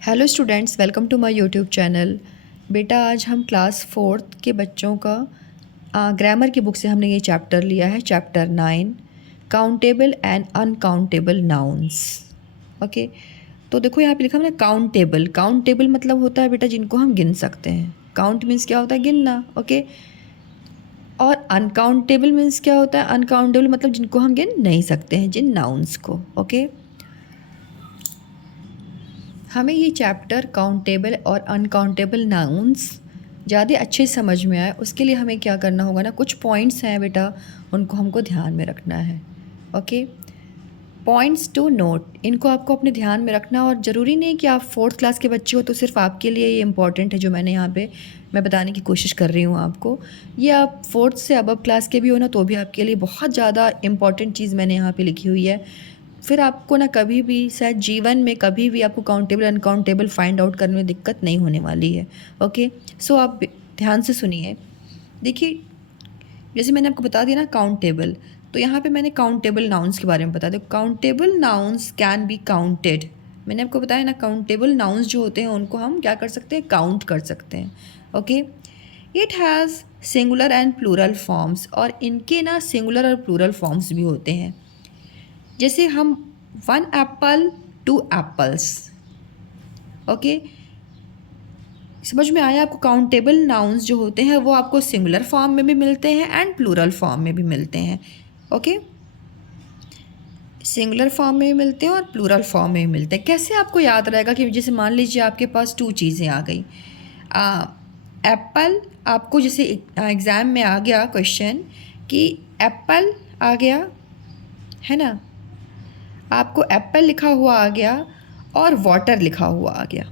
Hello students, welcome to my YouTube channel. बेटा आज हम क्लास 4th के बच्चों का ग्रामर की बुक से हमने ये चैप्टर लिया है, chapter 9, countable and uncountable nouns. Okay, तो देखो यहाँ पे लिखा है ना काउंटेबल। काउंटेबल मतलब होता है बेटा जिनको हम गिन सकते हैं। काउंट मीन्स क्या होता है? गिनना। ओके, और अनकाउंटेबल मीन्स क्या होता है? अनकाउंटेबल मतलब जिनको हम गिन नहीं सकते हैं, जिन नाउन्स को। ओके, हमें ये चैप्टर काउंटेबल और अनकाउंटेबल नाउन्स ज़्यादा अच्छे समझ में आए उसके लिए हमें क्या करना होगा ना, कुछ पॉइंट्स हैं बेटा, उनको हमको ध्यान में रखना है। ओके, पॉइंट्स टू नोट, इनको आपको अपने ध्यान में रखना। और ज़रूरी नहीं कि आप 4th क्लास के बच्चे हो तो सिर्फ आपके लिए ये इंपॉर्टेंट है जो मैंने यहाँ पे मैं बताने की कोशिश कर रही हूँ आपको। ये आप 4th से अबव क्लास के भी हो ना तो भी आपके लिए बहुत ज़्यादा इंपॉर्टेंट चीज़ मैंने यहाँ पे लिखी हुई है। फिर आपको ना कभी भी शायद जीवन में कभी भी आपको काउंटेबल अनकाउंटेबल फाइंड आउट करने में दिक्कत नहीं होने वाली है। ओके, सो आप ध्यान से सुनिए। देखिए, जैसे मैंने आपको बता दिया ना काउंटेबल, तो यहाँ पे मैंने काउंटेबल नाउन्स के बारे में बता दिया। Countable nouns can be counted. मैंने आपको बताया ना काउंटेबल नाउन्स जो होते हैं उनको हम क्या कर सकते हैं? काउंट कर सकते हैं। Okay, it has singular and plural forms, और इनके ना सिंगुलर और प्लूरल फॉर्म्स भी होते हैं। जैसे हम 1 एप्पल 2 एप्पल्स। ओके, समझ में आया आपको? काउंटेबल नाउन्स जो होते हैं वो आपको सिंगुलर फॉर्म में भी मिलते हैं एंड प्लूरल फॉर्म में भी मिलते हैं। ओके, सिंगुलर फॉर्म में भी मिलते हैं और प्लूरल फॉर्म में भी मिलते हैं। कैसे आपको याद रहेगा कि जैसे मान लीजिए आपके पास 2 चीज़ें आ गई। एप्पल, आपको जैसे एग्ज़ाम में आ गया क्वेश्चन कि एप्पल आ गया है ना, आपको एप्पल लिखा हुआ आ गया और वाटर लिखा हुआ आ गया।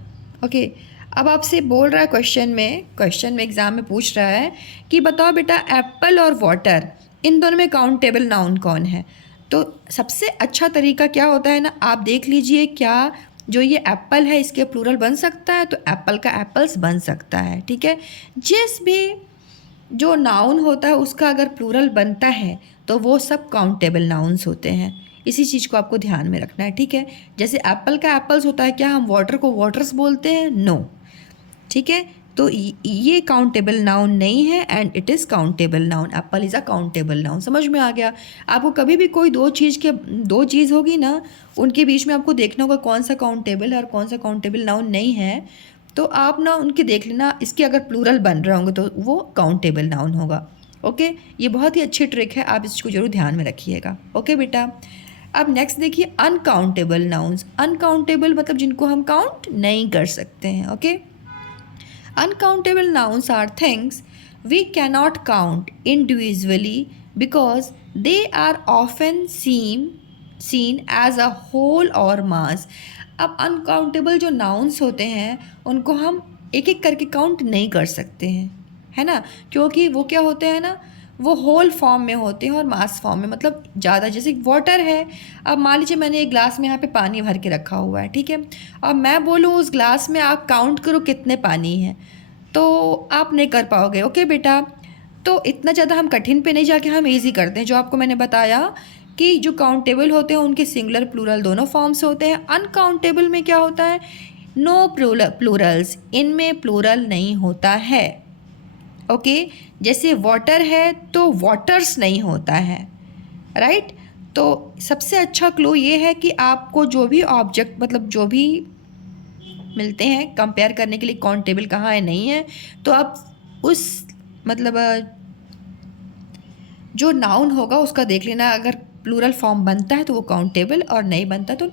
ओके, अब आपसे बोल रहा है क्वेश्चन में एग्ज़ाम में पूछ रहा है कि बताओ बेटा एप्पल और वाटर इन दोनों में काउंटेबल नाउन कौन है? तो सबसे अच्छा तरीका क्या होता है ना, आप देख लीजिए क्या जो ये एप्पल है इसके प्लूरल बन सकता है? तो एप्पल का एप्पल्स बन सकता है। ठीक है, जिस भी जो नाउन होता है उसका अगर प्लूरल बनता है तो वो सब काउंटेबल नाउन्स होते हैं। इसी चीज़ को आपको ध्यान में रखना है। ठीक है, जैसे एप्पल का एप्पल्स होता है, क्या हम वाटर को वाटर्स बोलते हैं? नो। ठीक है, तो ये काउंटेबल नाउन नहीं है and it is countable noun. Apple is a countable noun. समझ में आ गया? आपको कभी भी कोई दो चीज़ होगी ना, उनके बीच में आपको देखना होगा कौन सा काउंटेबल है और कौन सा काउंटेबल नाउन नहीं है। तो आप ना उनके देख लेना, इसके अगर प्लूरल बन रहे होंगे तो वो काउंटेबल नाउन होगा। ओके, ये बहुत ही अच्छी ट्रिक है, आप इसको जरूर ध्यान में रखिएगा। ओके बेटा, अब नेक्स्ट देखिए अनकाउंटेबल नाउन्स। अनकाउंटेबल मतलब जिनको हम काउंट नहीं कर सकते हैं। Okay, uncountable nouns are things we cannot count individually because they are often seen as a whole or mass। अब अनकाउंटेबल जो नाउन्स होते हैं उनको हम एक एक करके काउंट नहीं कर सकते हैं, है ना, क्योंकि वो क्या होते हैं ना, वो होल फॉर्म में होते हैं और मास फॉर्म में, मतलब ज़्यादा। जैसे वाटर है, अब मान लीजिए मैंने एक ग्लास में यहाँ पे पानी भर के रखा हुआ है, ठीक है, अब मैं बोलूँ उस ग्लास में आप काउंट करो कितने पानी हैं, तो आप नहीं कर पाओगे। ओके बेटा, तो इतना ज़्यादा हम कठिन पे नहीं जाके हम इजी करते हैं। जो आपको मैंने बताया कि जो काउंटेबल होते हैं उनके सिंगुलर प्लूरल दोनों फॉर्म्स होते हैं। अनकाउंटेबल में क्या होता है? नो प्लूरल्स, इनमें प्लूरल नहीं होता है। ओके, जैसे वाटर है तो वाटर्स नहीं होता है, राइट। तो सबसे अच्छा क्लू ये है कि आपको जो भी ऑब्जेक्ट मतलब जो भी मिलते हैं कंपेयर करने के लिए काउंटेबल कहाँ है नहीं है, तो आप उस मतलब जो नाउन होगा उसका देख लेना, अगर प्लूरल फॉर्म बनता है तो वो काउंटेबल और नहीं बनता तो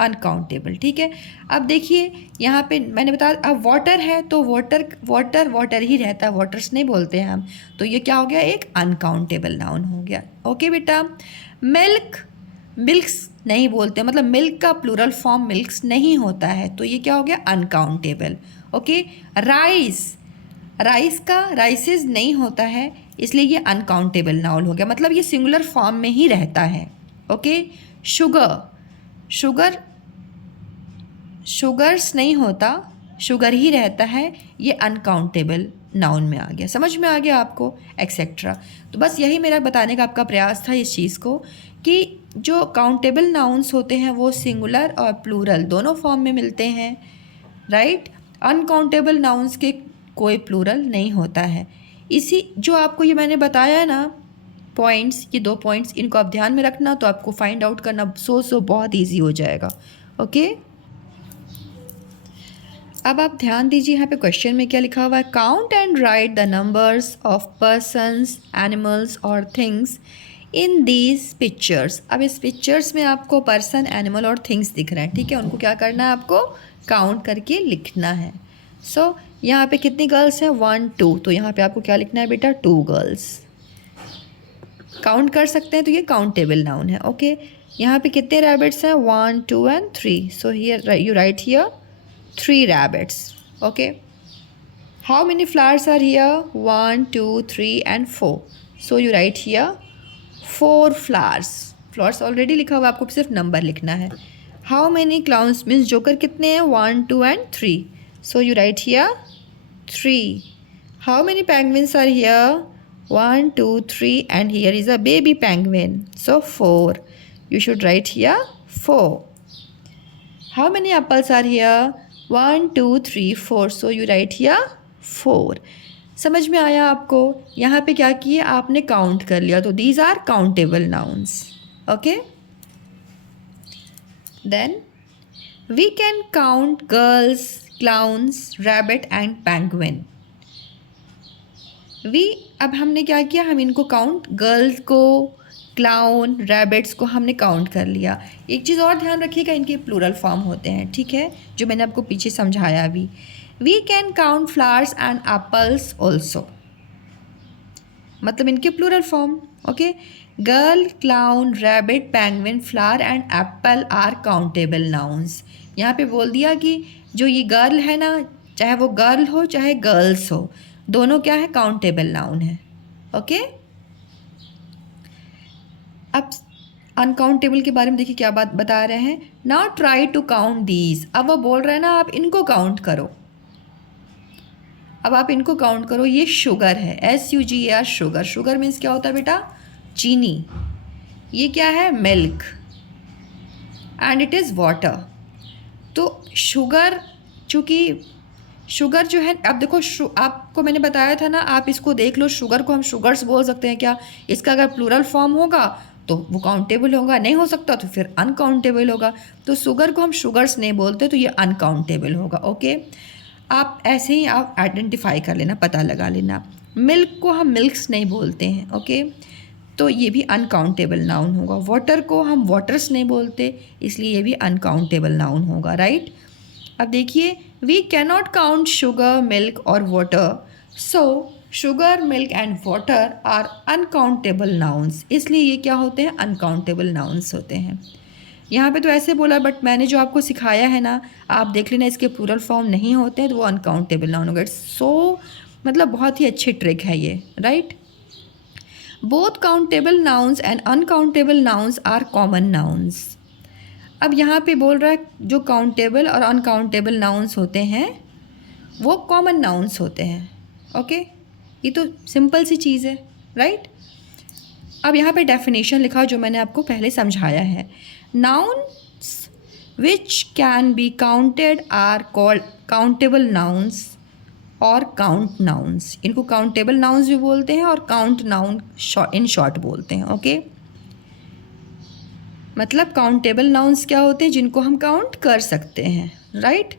अनकाउंटेबल। ठीक है, अब देखिए यहाँ पे मैंने बताया अब वाटर है तो वाटर ही रहता है, वाटर्स नहीं बोलते हैं हम, तो ये क्या हो गया? एक अनकाउंटेबल नाउन हो गया। ओके बेटा, मिल्क्स नहीं बोलते, मतलब मिल्क का प्लूरल फॉर्म मिल्क्स नहीं होता है, तो ये क्या हो गया? अनकाउंटेबल। ओके, राइस का राइसेस नहीं होता है, इसलिए ये अनकाउंटेबल नाउन हो गया, मतलब ये सिंगुलर फॉर्म में ही रहता है। ओके, शुगर्स नहीं होता, शुगर ही रहता है, ये अनकाउंटेबल नाउन में आ गया। समझ में आ गया आपको? एक्सेट्रा। तो बस यही मेरा बताने का आपका प्रयास था इस चीज़ को कि जो काउंटेबल नाउन्स होते हैं वो सिंगुलर और प्लूरल दोनों फॉर्म में मिलते हैं, राइट। अनकाउंटेबल नाउन्स के कोई प्लूरल नहीं होता है। इसी जो आपको ये मैंने बताया ना पॉइंट्स, ये 2 पॉइंट्स, इनको आप ध्यान में रखना, तो आपको फाइंड आउट करना सो बहुत ईजी हो जाएगा। ओके, अब आप ध्यान दीजिए यहाँ पे क्वेश्चन में क्या लिखा हुआ है। Count and right the numbers of persons, animals और थिंग्स इन दीज पिक्चर्स। अब इस पिक्चर्स में आपको पर्सन, एनिमल और थिंग्स दिख रहे हैं, ठीक है। उनको क्या करना है, आपको काउंट करके लिखना है। सो यहाँ पे कितनी गर्ल्स हैं, 1 2, तो यहाँ पे आपको क्या लिखना है बेटा, 2 गर्ल्स। काउंट कर सकते हैं तो ये काउंटेबल नाउन है। ओके, यहाँ पे कितने रैबिट्स हैं, 1 2 and 3, so here you right here 3 rabbits. Okay, how many flowers are here, 1 2 3 and 4, so you write here 4 flowers. flowers already लिखा हुआ, आपको सिर्फ नंबर लिखना है। how many clowns means joker कितने हैं, 1 2 and 3, so you write here 3. how many penguins are here, 1 2 3 and here is a baby penguin, so 4, you should write here 4. how many apples are here, 1 2 3 4, so you write here 4. समझ में आया आपको। यहाँ पे क्या किए, आपने काउंट कर लिया, तो these are countable nouns. Okay, then we can count girls, clowns, rabbit and penguin. अब हमने क्या किया, हम इनको काउंट, गर्ल्स को, क्लाउन, रैबिट्स को हमने काउंट कर लिया। एक चीज़ और ध्यान रखिएगा, इनके प्लूरल फॉर्म होते हैं, ठीक है, जो मैंने आपको पीछे समझाया अभी। We can count flowers and apples also, मतलब इनके plural form. Okay, girl, clown, rabbit, penguin, flower and apple are countable nouns. यहाँ पे बोल दिया कि जो ये गर्ल है ना, चाहे वो गर्ल हो चाहे गर्ल्स हो, दोनों क्या है, काउंटेबल नाउन है। ओके, अब अनकाउंटेबल के बारे में देखिए क्या बात बता रहे हैं। Now try to count these. अब वो बोल रहे हैं ना, आप इनको काउंट करो। अब आप इनको काउंट करो। ये शुगर है, SUGAR, शुगर। शुगर मीन्स क्या होता है बेटा, चीनी। ये क्या है, milk, and it is water. तो शुगर, चूँकि शुगर जो है, अब देखो आपको मैंने बताया था ना, आप इसको देख लो, शुगर को हम शुगर्स बोल सकते हैं क्या। इसका अगर प्लूरल फॉर्म होगा तो वो काउंटेबल होगा, नहीं हो सकता तो फिर अनकाउंटेबल होगा। तो शुगर को हम शुगर्स नहीं बोलते, तो ये अनकाउंटेबल होगा। ओके, आप ऐसे ही आप आइडेंटिफाई कर लेना, पता लगा लेना। मिल्क को हम मिल्क्स नहीं बोलते हैं, ओके, तो ये भी अनकाउंटेबल नाउन होगा। वाटर को हम वाटर्स नहीं बोलते, इसलिए ये भी अनकाउंटेबल नाउन होगा, राइट। अब देखिए, we cannot count sugar, milk और water, so sugar, milk and water are uncountable nouns. इसलिए ये क्या होते हैं, अनकाउंटेबल नाउन्स होते हैं। यहाँ पे तो ऐसे बोला, बट मैंने जो आपको सिखाया है ना, आप देख लेना, इसके प्लूरल फॉर्म नहीं होते हैं तो वो अनकाउंटेबल नाउन होगा। सो मतलब बहुत ही अच्छी ट्रिक है ये, right. Both countable nouns and uncountable nouns are common nouns. अब यहाँ पे बोल रहा है जो काउंटेबल और अनकाउंटेबल नाउन्स होते हैं वो कॉमन नाउन्स होते हैं। ओके, ये तो सिंपल सी चीज़ है, राइट। अब यहाँ पे डेफिनेशन लिखा जो मैंने आपको पहले समझाया है। Nouns which can be counted are called countable nouns और काउंट नाउन्स। इनको काउंटेबल नाउन्स भी बोलते हैं और काउंट नाउन इन शॉर्ट बोलते हैं। ओके, मतलब काउंटेबल नाउन्स क्या होते हैं, जिनको हम काउंट कर सकते हैं, right.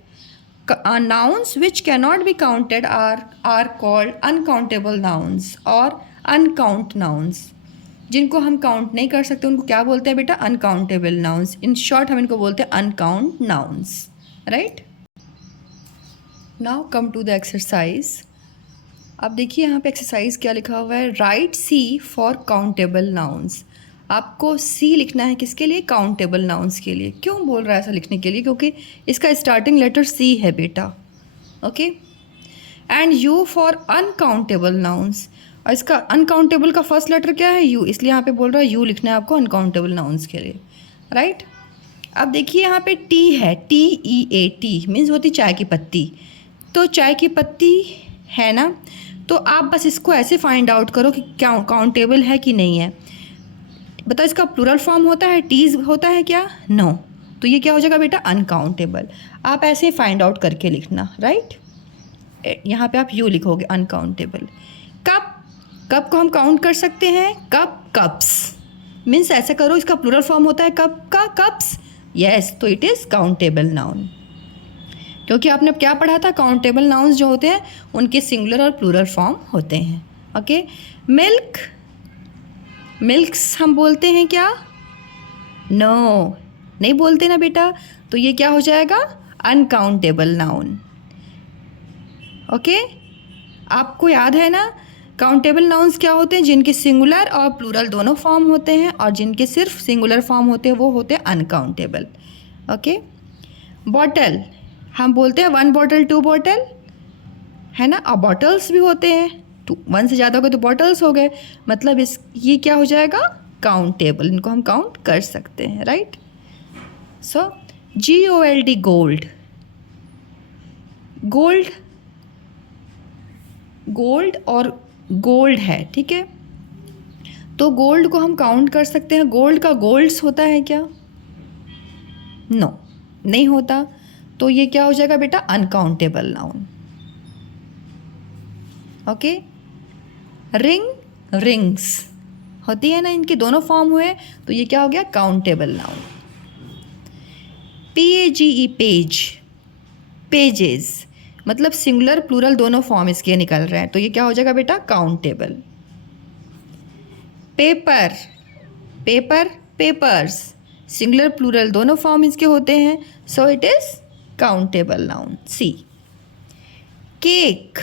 Nouns which cannot be counted are called uncountable nouns और अनकाउंट नाउन्स। जिनको हम काउंट नहीं कर सकते उनको क्या बोलते हैं बेटा, अनकाउंटेबल नाउन्स। इन शॉर्ट हम इनको बोलते हैं uncount nouns, right. Now come to the exercise. अब देखिए यहाँ पे एक्सरसाइज क्या लिखा हुआ है, right C for countable nouns. आपको C लिखना है किसके लिए, काउंटेबल नाउन्स के लिए। क्यों बोल रहा है ऐसा लिखने के लिए, क्योंकि इसका स्टार्टिंग लेटर C है बेटा। Okay, and U for uncountable nouns, और इसका अनकाउंटेबल का फर्स्ट लेटर क्या है, U, इसलिए यहाँ पे बोल रहा है U लिखना है आपको अनकाउंटेबल नाउन्स के लिए, राइट। अब देखिए यहाँ पे T है, TEA मीन्स होती चाय की पत्ती। तो चाय की पत्ती है ना, तो आप बस इसको ऐसे फाइंड आउट करो कि क्या काउंटेबल है कि नहीं है। बताओ इसका प्लूरल फॉर्म होता है, टीज होता है क्या? नो। तो ये क्या हो जाएगा बेटा? अनकाउंटेबल। आप ऐसे फाइंड आउट करके लिखना, राइट। यहाँ पे आप यू लिखोगे, अनकाउंटेबल। कप, कप को हम काउंट कर सकते हैं, कप, कप्स। मीन्स ऐसे करो, इसका प्लूरल फॉर्म होता है कप का, कप्स। यस, तो इट इज़ काउंटेबल नाउन। क्योंकि आपने क्या पढ़ा था, काउंटेबल नाउन्स जो होते हैं उनके सिंगुलर और प्लूरल फॉर्म होते हैं। ओके। मिल्क, मिल्क्स हम बोलते हैं क्या? नो, नहीं बोलते ना बेटा। तो ये क्या हो जाएगा? Uncountable noun. ओके, आपको याद है ना काउंटेबल नाउन्स क्या होते हैं? जिनके सिंगुलर और प्लूरल दोनों फॉर्म होते हैं, और जिनके सिर्फ सिंगुलर फॉर्म होते हैं वो होते हैं अनकाउंटेबल। ओके। बॉटल, हम बोलते हैं 1 बॉटल 2 बॉटल, है ना। और बॉटल्स भी होते हैं, 1 से ज़्यादा हो गए तो बॉटल्स हो गए। मतलब ये क्या हो जाएगा? काउंटेबल। इनको हम काउंट कर सकते हैं, राइट। सो GOLD, गोल्ड। गोल्ड, गोल्ड और गोल्ड है, ठीक है। तो गोल्ड को हम काउंट कर सकते हैं। गोल्ड का गोल्ड्स होता है क्या? नो, नहीं होता। तो ये क्या हो जाएगा बेटा? Uncountable noun. Okay. Ring, rings होती है ना, इनके दोनों फॉर्म हुए, तो ये क्या हो गया? Countable noun. PAGE, page, pages, मतलब सिंगुलर प्लूरल दोनों फॉर्म इसके निकल रहे हैं, तो ये क्या हो जाएगा बेटा? Countable. Paper, paper, papers, singular plural दोनों फॉर्म इसके होते हैं, so it is countable noun, C. Cake,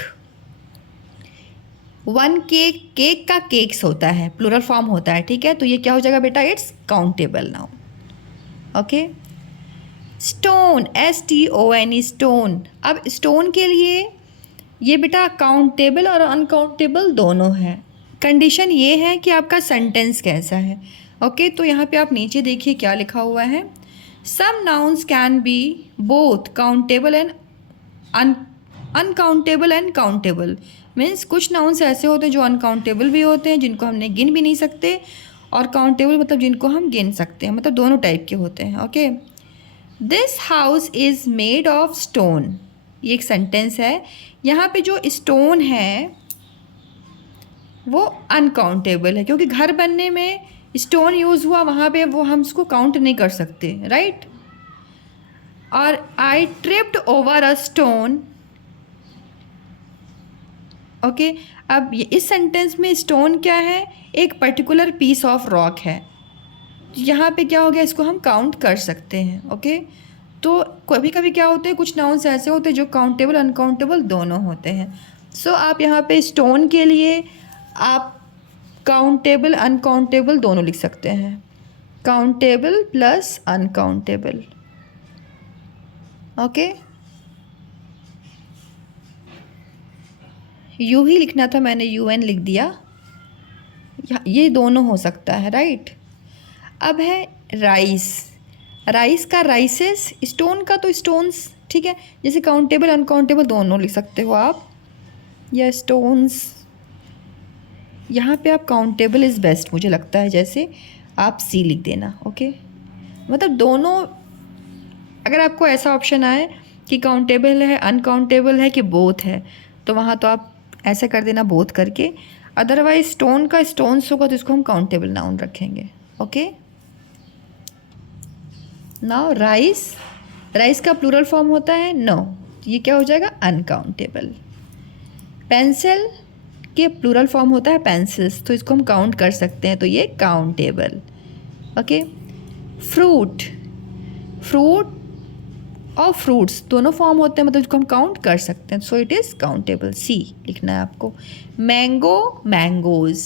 1 cake, cake का केक्स होता है, प्लूरल फॉर्म होता है, ठीक है। तो ये क्या हो जाएगा बेटा? It's countable noun. Okay. Stone, STONE, stone. अब स्टोन के लिए ये बेटा काउंटेबल और अनकाउंटेबल दोनों है। कंडीशन ये है कि आपका सेंटेंस कैसा है। ओके, तो यहाँ पे आप नीचे देखिए क्या लिखा हुआ है। Some nouns can be both countable and uncountable and countable. Means कुछ नाउन्स ऐसे होते हैं जो अनकाउंटेबल भी होते हैं, जिनको हमने गिन भी नहीं सकते, और काउंटेबल मतलब जिनको हम गिन सकते हैं, मतलब दोनों टाइप के होते हैं। Okay. This house is made of stone, ये एक सेंटेंस है। यहाँ पे जो स्टोन है वो अनकाउंटेबल है, क्योंकि घर बनने में स्टोन यूज़ हुआ, वहाँ पे वो हम उसको काउंट नहीं कर सकते, राइट। और I tripped over a stone. Okay. अब इस सेंटेंस में स्टोन क्या है? एक पर्टिकुलर पीस ऑफ रॉक है। यहाँ पे क्या हो गया? इसको हम काउंट कर सकते हैं। ओके। तो कभी कभी क्या होते हैं, कुछ नाउन्स ऐसे होते हैं जो काउंटेबल अनकाउंटेबल दोनों होते हैं। सो आप यहाँ पे स्टोन के लिए आप काउंटेबल अनकाउंटेबल दोनों लिख सकते हैं, काउंटेबल प्लस अनकाउंटेबल। ओके। यू ही लिखना था, मैंने UN लिख दिया। ये दोनों हो सकता है, राइट। अब है राइस, राइस का राइसेस, स्टोन का तो स्टोन्स, ठीक है। जैसे काउंटेबल अनकाउंटेबल दोनों लिख सकते हो आप, या स्टोन्स। यहाँ पे आप काउंटेबल इज़ बेस्ट मुझे लगता है, जैसे आप C लिख देना। ओके। मतलब दोनों, अगर आपको ऐसा ऑप्शन आए कि काउंटेबल है, अनकाउंटेबल है, कि बोथ है, तो वहाँ तो आप ऐसे कर देना बोथ करके। अदरवाइज स्टोन का स्टोन्स होगा तो इसको हम काउंटेबल नाउन रखेंगे। ओके। नाउ राइस, राइस का प्लूरल फॉर्म होता है नो, ये क्या हो जाएगा? अनकाउंटेबल। पेंसिल के प्लूरल फॉर्म होता है पेंसिल्स, तो इसको हम काउंट कर सकते हैं, तो ये काउंटेबल। ओके। फ्रूट, फ्रूट और फ्रूट्स दोनों फॉर्म होते हैं, मतलब इसको हम काउंट कर सकते हैं, so it is countable, C लिखना है आपको। मैंगो, मैंगोज,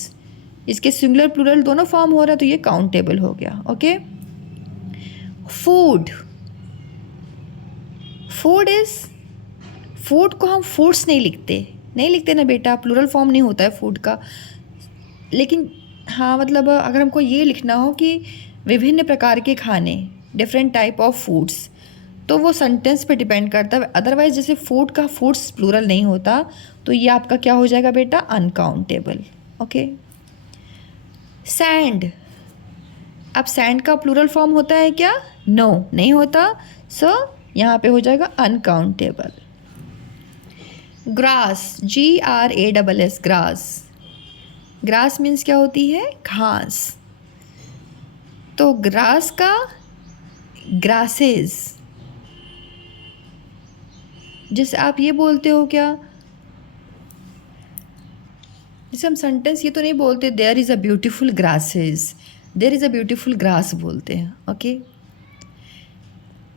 इसके सिंगुलर प्लूरल दोनों फॉर्म हो रहा है, तो ये काउंटेबल हो गया। Okay. Food, food is, food को हम फूड्स नहीं लिखते ना बेटा, प्लूरल फॉर्म नहीं होता है फूड का। लेकिन हाँ, मतलब अगर हमको ये लिखना हो कि विभिन्न प्रकार के खाने, डिफरेंट टाइप ऑफ फूड्स, तो वो सेंटेंस पे डिपेंड करता है। अदरवाइज जैसे फूड का फूड्स प्लूरल नहीं होता, तो ये आपका क्या हो जाएगा बेटा? अनकाउंटेबल। ओके। सैंड, अब सैंड का प्लूरल फॉर्म होता है क्या? नो, नहीं होता। सो यहाँ पे हो जाएगा uncountable. Grass, GRASS, grass. Grass means क्या होती है? घास। तो ग्रास का ग्रासेस, जैसे आप ये बोलते हो क्या, जैसे हम सेंटेंस ये तो नहीं बोलते there is a beautiful grasses, there is a beautiful grass बोलते हैं। ओके,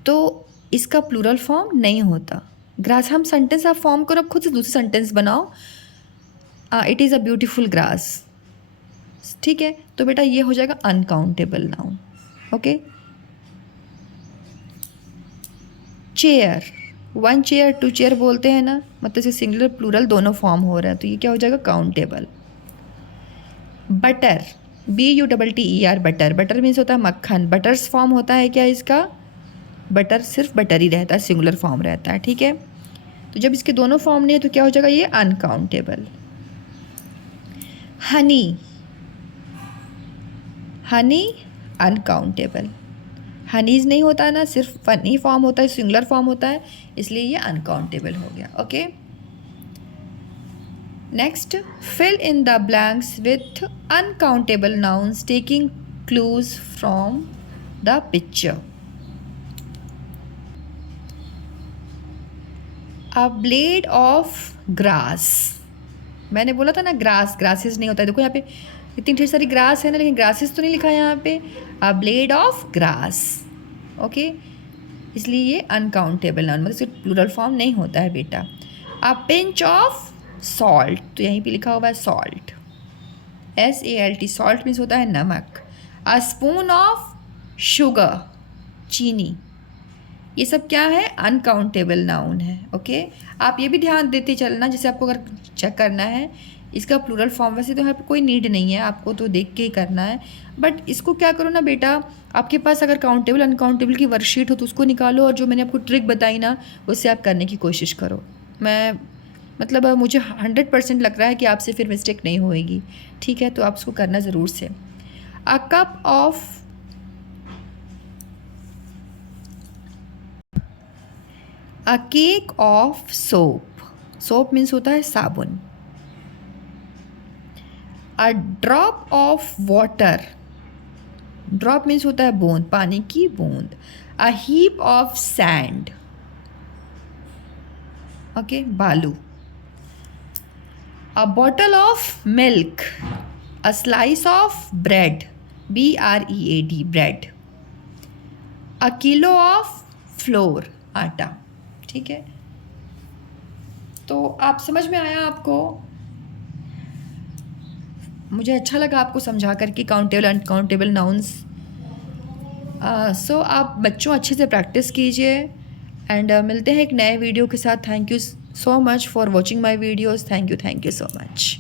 तो इसका प्लूरल फॉर्म नहीं होता। ग्रास हम सेंटेंस आप फॉर्म करो, अब खुद से दूसरी सेंटेंस बनाओ, it is a beautiful grass. ठीक है, तो बेटा ये हो जाएगा uncountable noun. Okay, chair, 1 chair 2 chair बोलते हैं ना, मतलब इसे सिंगुलर प्लूरल दोनों फॉर्म हो रहा है, तो ये क्या हो जाएगा? Countable. Butter, BUTTER, butter. Butter means होता है मक्खन। बटर्स फॉर्म होता है क्या इसका? बटर सिर्फ बटर ही रहता है, सिंगुलर फॉर्म रहता है। ठीक है, तो जब इसके दोनों फॉर्म नहीं है तो क्या हो जाएगा? ये uncountable. Honey, Honey uncountable. Honeys नहीं होता ना, सिर्फ फनी फॉर्म होता है, सिंगुलर फॉर्म होता है, इसलिए ये अनकाउंटेबल हो गया। Okay, next, fill in the blanks with uncountable nouns taking clues from the picture. A blade of grass, मैंने बोला था ना ग्रास, ग्रासेस नहीं होता है। देखो यहाँ पे इतनी ढेर सारी ग्रास है ना, लेकिन ग्रासेस तो नहीं लिखा है यहाँ पे। अ ब्लेड ऑफ ग्रास। ओके, इसलिए ये अनकाउंटेबल नाउन, मतलब इसका प्लूरल फॉर्म नहीं होता है बेटा। अ पिंच ऑफ सॉल्ट, तो यहीं पे लिखा हुआ है सॉल्ट, SALT, सॉल्ट मीन्स होता है नमक। अ स्पून ऑफ शुगर, चीनी। ये सब क्या है? अनकाउंटेबल नाउन है। ओके, आप ये भी ध्यान देते चलना, जैसे आपको अगर चेक करना है इसका प्लूरल फॉर्म, वैसे तो यहाँ पे कोई नीड नहीं है, आपको तो देख के ही करना है, बट इसको क्या करो ना बेटा, आपके पास अगर काउंटेबल अनकाउंटेबल की वर्कशीट हो तो उसको निकालो, और जो मैंने आपको ट्रिक बताई ना उससे आप करने की कोशिश करो। मैं मतलब मुझे 100% लग रहा है कि आपसे फिर मिस्टेक नहीं होएगी। ठीक है, तो आप उसको करना ज़रूर से। A cup of, a cake of soap, soap means होता है साबुन। A drop of water, drop means होता है बूंद, पानी की बूंद। A heap of sand, okay, बालू। A bottle of milk, a slice of bread, BREAD, bread. A kilo of flour, आटा। ठीक है, तो आप समझ में आया आपको? मुझे अच्छा लगा आपको समझा करके काउंटेबल अनकाउंटेबल नाउन्स। सो आप बच्चों अच्छे से प्रैक्टिस कीजिए, एंड मिलते हैं एक नए वीडियो के साथ। Thank you so much for watching my videos. Thank you so much.